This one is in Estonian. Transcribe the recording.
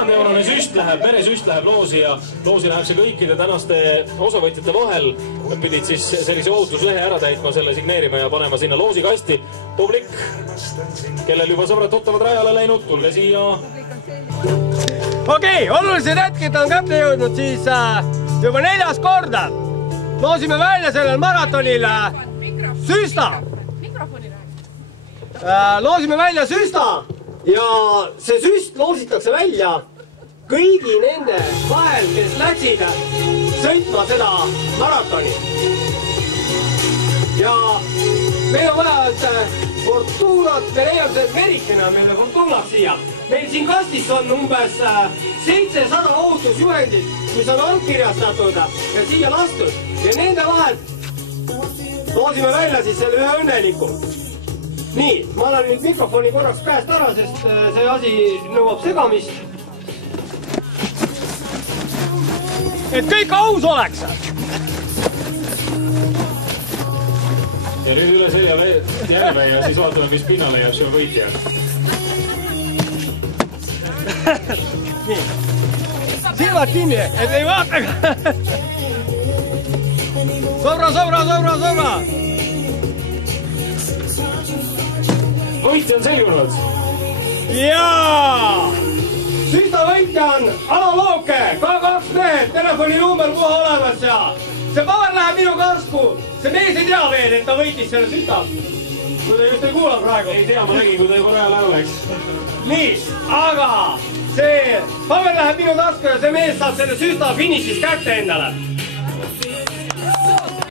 1000-eurone süst läheb, meresüst läheb loosi ja loosi läheb see kõikide tänaste osavõtjate vahel. Nad pidid siis sellise ohutuslehe ära täitma, selle signeerima ja panema sinna loosikasti. Publik, kellel juba sõbrad tuttavad rajale läinud, tulge siia. Okei, olulised hetked on kätte jõudnud siis juba 4. korda. Loosime välja sellel maratonil süsta. Loosime välja süsta ja see süst loositakse välja kõigi nende vahel, kes läksid sõitma seda maratoni. Ja meil on vaja Fortunat, me leiame see merikena meile Fortunat siia. Meil siin kastis on umbes 700 ohutusjuhendit, mis on allkirjastatud ja siia lastud. Ja nende vahel loosime välja siis selle ühe õnneliku. Nii, ma annan nüüd mikrofoni korraks käest ära, sest see asi nõuab segamist. Et kõik aus oleks! Ja nüüd üle selja järve ja siis vaatame, mis pinnale jääb selle võitja. Nii, silmad kinni, et ei vaata! Sobra! Võitja on selgunud. Jaa! Süsta võitja on Analooke, K2D, telefoninumber kohe olemas ja see paber läheb minu kasku. See mees ei tea veel, et ta võitis selle süsta. Kui ta just ei kuula praegu. Ei tea, ma nägin, kui ta juba rajale läks. Nii, aga see paber läheb minu tasku ja see mees saab selle süsta finišis kätte endale.